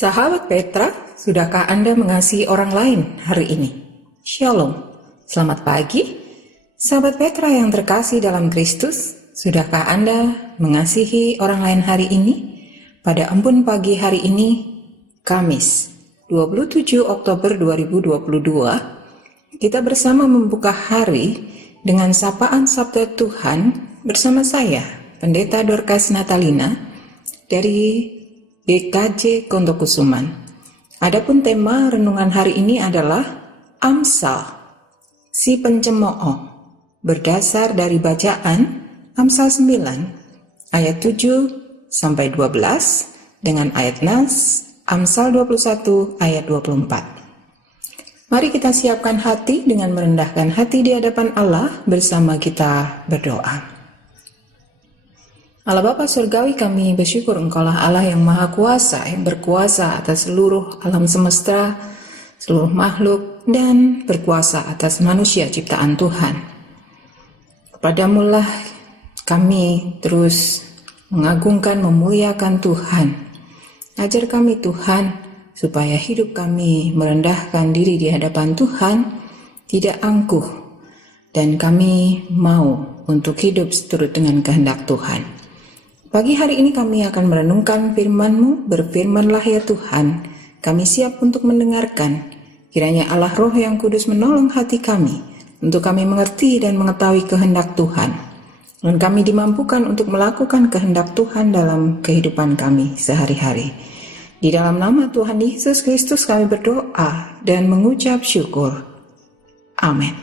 Sahabat Petra, sudahkah Anda mengasihi orang lain hari ini? Shalom, selamat pagi. Sahabat Petra yang terkasih dalam Kristus, sudahkah Anda mengasihi orang lain hari ini? Pada embun pagi hari ini, Kamis, 27 Oktober 2022, kita bersama membuka hari dengan sapaan Sabda Tuhan bersama saya, Pendeta Dorcas Natalina, dari GKJ Kontokusuman. Adapun tema renungan hari ini adalah Amsal, si pencemooh, berdasar dari bacaan Amsal 9 ayat 7 sampai 12 dengan ayat nas Amsal 21 ayat 24. Mari kita siapkan hati dengan merendahkan hati di hadapan Allah bersama kita berdoa. Allah Bapa Surgawi, kami bersyukur Engkaulah Allah yang Maha Kuasa, yang berkuasa atas seluruh alam semesta, seluruh makhluk, dan berkuasa atas manusia ciptaan Tuhan. Kepadamulah kami terus mengagungkan, memuliakan Tuhan. Ajar kami Tuhan, supaya hidup kami merendahkan diri di hadapan Tuhan, tidak angkuh, dan kami mau untuk hidup seturut dengan kehendak Tuhan. Pagi hari ini kami akan merenungkan firman-Mu. Berfirmanlah ya Tuhan, kami siap untuk mendengarkan. Kiranya Allah Roh yang Kudus menolong hati kami, untuk kami mengerti dan mengetahui kehendak Tuhan, dan kami dimampukan untuk melakukan kehendak Tuhan dalam kehidupan kami sehari-hari. Di dalam nama Tuhan Yesus Kristus kami berdoa dan mengucap syukur. Amin.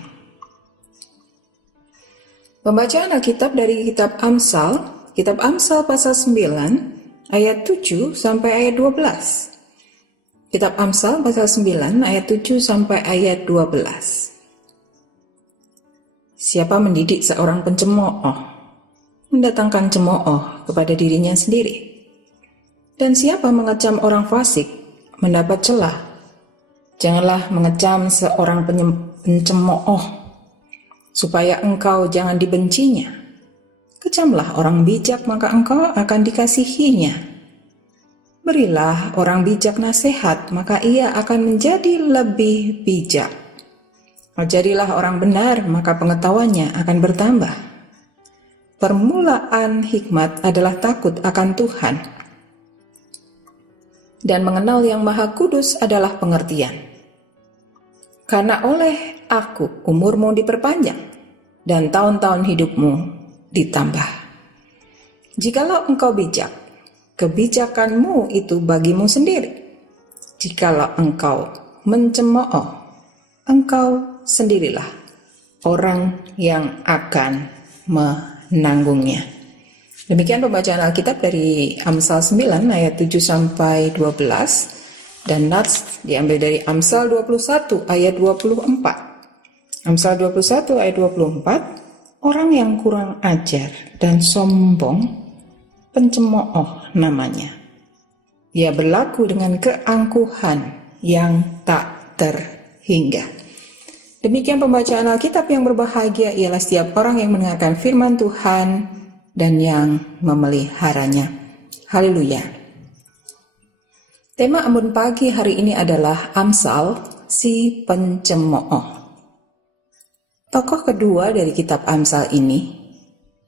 Pembacaan Alkitab dari kitab Amsal, Kitab Amsal pasal 9 ayat 7 sampai ayat 12. Kitab Amsal pasal 9 ayat 7 sampai ayat 12. Siapa mendidik seorang pencemooh, mendatangkan cemooh kepada dirinya sendiri. Dan siapa mengecam orang fasik, mendapat celah. Janganlah mengecam seorang pencemooh, supaya engkau jangan dibencinya. Kecamlah orang bijak, maka engkau akan dikasihinya. Berilah orang bijak nasihat, maka ia akan menjadi lebih bijak. Ajarilah orang benar, maka pengetahuannya akan bertambah. Permulaan hikmat adalah takut akan Tuhan, dan mengenal Yang Maha Kudus adalah pengertian. Karena oleh aku umurmu diperpanjang, dan tahun-tahun hidupmu ditambah. Jikalau engkau bijak, kebijakanmu itu bagimu sendiri. Jikalau engkau mencemooh, engkau sendirilah orang yang akan menanggungnya. Demikian pembacaan Alkitab dari Amsal 9 ayat 7 sampai 12, dan nats diambil dari Amsal 21 ayat 24. Amsal 21 ayat 24, orang yang kurang ajar dan sombong, pencemooh namanya. Ia berlaku dengan keangkuhan yang tak terhingga. Demikian pembacaan Alkitab. Yang berbahagia ialah setiap orang yang mendengarkan firman Tuhan dan yang memeliharanya. Haleluya. Tema embun pagi hari ini adalah Amsal, si pencemooh. Tokoh kedua dari kitab Amsal ini,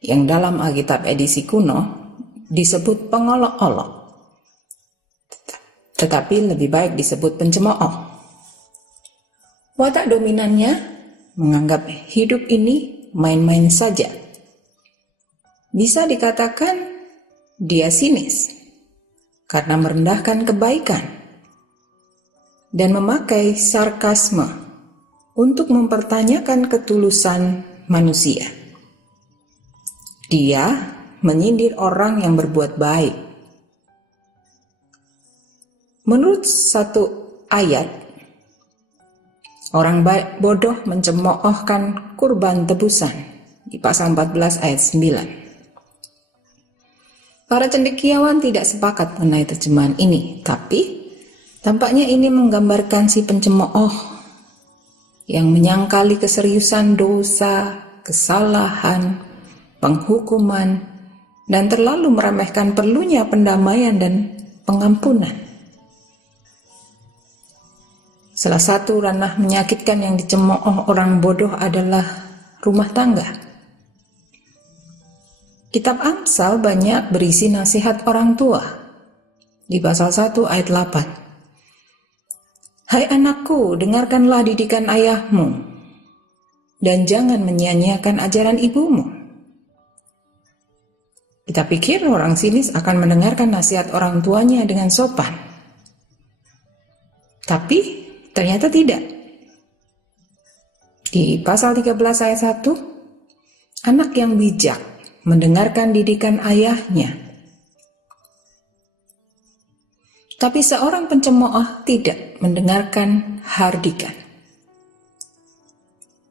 yang dalam Alkitab edisi kuno disebut pengolok-olok, tetapi lebih baik disebut pencemooh. Watak dominannya menganggap hidup ini main-main saja. Bisa dikatakan dia sinis karena merendahkan kebaikan dan memakai sarkasme untuk mempertanyakan ketulusan manusia. Dia menyindir orang yang berbuat baik. Menurut satu ayat, orang bodoh mencemoohkan kurban tebusan di pasal 14 ayat 9. Para cendekiawan tidak sepakat mengenai terjemahan ini, tapi tampaknya ini menggambarkan si pencemooh yang menyangkali keseriusan dosa, kesalahan, penghukuman, dan terlalu meremehkan perlunya pendamaian dan pengampunan. Salah satu ranah menyakitkan yang dicemooh orang bodoh adalah rumah tangga. Kitab Amsal banyak berisi nasihat orang tua. Di pasal 1 ayat 8. Hai anakku, dengarkanlah didikan ayahmu, dan jangan menyia-nyiakan ajaran ibumu. Kita pikir orang sinis akan mendengarkan nasihat orang tuanya dengan sopan. Tapi ternyata tidak. Di pasal 13 ayat 1, anak yang bijak mendengarkan didikan ayahnya. Tapi seorang pencemooh tidak mendengarkan hardikan.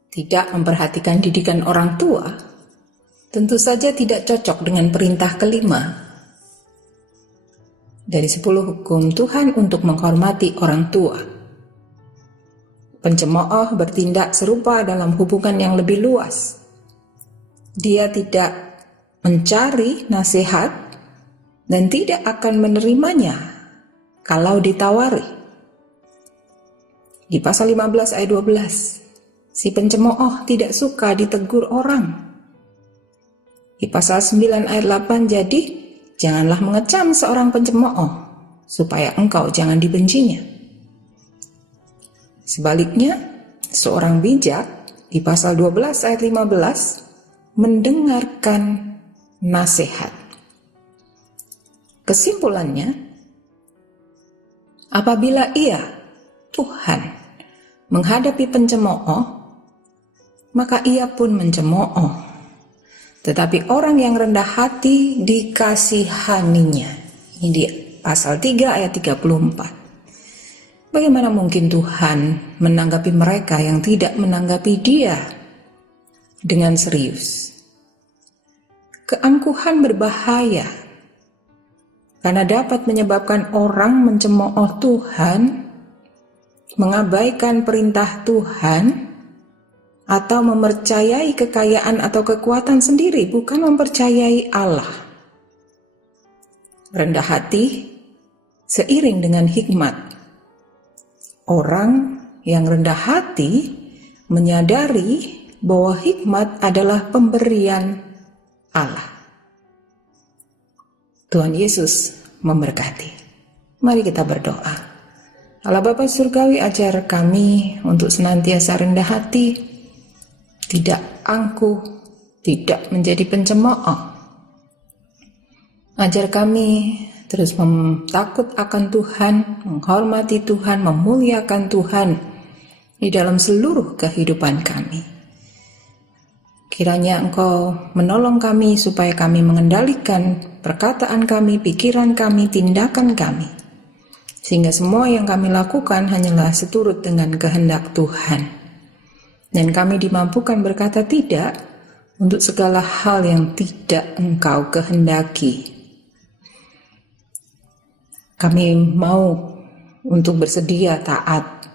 Tidak memperhatikan didikan orang tua, tentu saja tidak cocok dengan perintah kelima dari 10 hukum Tuhan untuk menghormati orang tua. Pencemooh bertindak serupa dalam hubungan yang lebih luas. Dia tidak mencari nasihat dan tidak akan menerimanya kalau ditawari. Di pasal 15 ayat 12, si pencemooh tidak suka ditegur orang. Di pasal 9 ayat 8, jadi janganlah mengecam seorang pencemooh, supaya engkau jangan dibencinya. Sebaliknya, seorang bijak di pasal 12 ayat 15 mendengarkan nasihat. Kesimpulannya, apabila ia, Tuhan, menghadapi pencemooh, maka ia pun mencemooh. Tetapi orang yang rendah hati dikasihaninya. Ini di pasal 3 ayat 34. Bagaimana mungkin Tuhan menanggapi mereka yang tidak menanggapi Dia dengan serius? Keangkuhan berbahaya karena dapat menyebabkan orang mencemooh Tuhan, mengabaikan perintah Tuhan, atau mempercayai kekayaan atau kekuatan sendiri, bukan mempercayai Allah. Rendah hati seiring dengan hikmat. Orang yang rendah hati menyadari bahwa hikmat adalah pemberian Allah. Tuhan Yesus memberkati. Mari kita berdoa. Allah Bapa Surgawi, ajar kami untuk senantiasa rendah hati, tidak angkuh, tidak menjadi pencemooh. Ajar kami terus takut akan Tuhan, menghormati Tuhan, memuliakan Tuhan di dalam seluruh kehidupan kami. Kiranya Engkau menolong kami supaya kami mengendalikan perkataan kami, pikiran kami, tindakan kami. Sehingga semua yang kami lakukan hanyalah seturut dengan kehendak Tuhan. Dan kami dimampukan berkata tidak untuk segala hal yang tidak Engkau kehendaki. Kami mau untuk bersedia taat.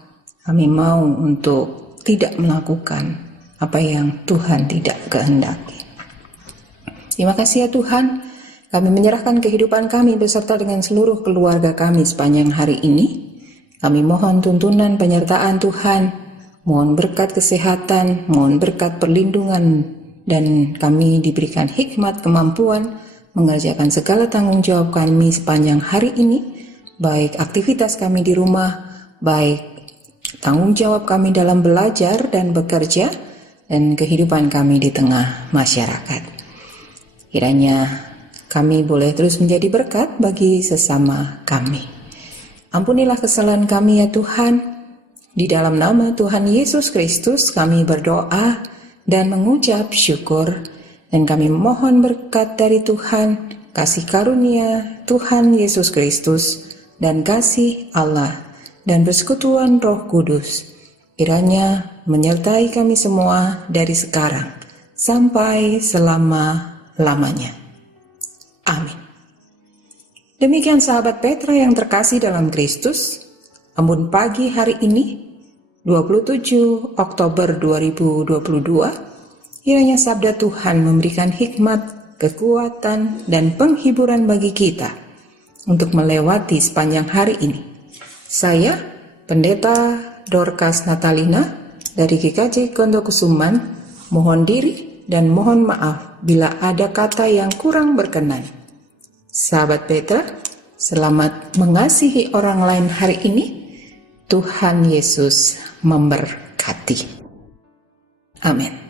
Kami mau untuk tidak melakukan apa yang Tuhan tidak kehendaki. Terima kasih ya Tuhan, kami menyerahkan kehidupan kami beserta dengan seluruh keluarga kami sepanjang hari ini. Kami mohon tuntunan penyertaan Tuhan, mohon berkat kesehatan, mohon berkat perlindungan, dan kami diberikan hikmat kemampuan mengerjakan segala tanggung jawab kami sepanjang hari ini, baik aktivitas kami di rumah, baik tanggung jawab kami dalam belajar dan bekerja, dan kehidupan kami di tengah masyarakat. Kiranya kami boleh terus menjadi berkat bagi sesama kami. Ampunilah kesalahan kami ya Tuhan. Di dalam nama Tuhan Yesus Kristus kami berdoa dan mengucap syukur. Dan kami mohon berkat dari Tuhan, kasih karunia Tuhan Yesus Kristus, dan kasih Allah, dan persekutuan Roh Kudus kiranya menyertai kami semua dari sekarang sampai selama-lamanya. Amin. Demikian sahabat Petra yang terkasih dalam Kristus, embun pagi hari ini, 27 Oktober 2022, kiranya sabda Tuhan memberikan hikmat, kekuatan, dan penghiburan bagi kita untuk melewati sepanjang hari ini. Saya, Pendeta Dorcas Natalina dari GKJ Kondokusuman, mohon diri dan mohon maaf bila ada kata yang kurang berkenan. Sahabat Petra, selamat mengasihi orang lain hari ini. Tuhan Yesus memberkati. Amin.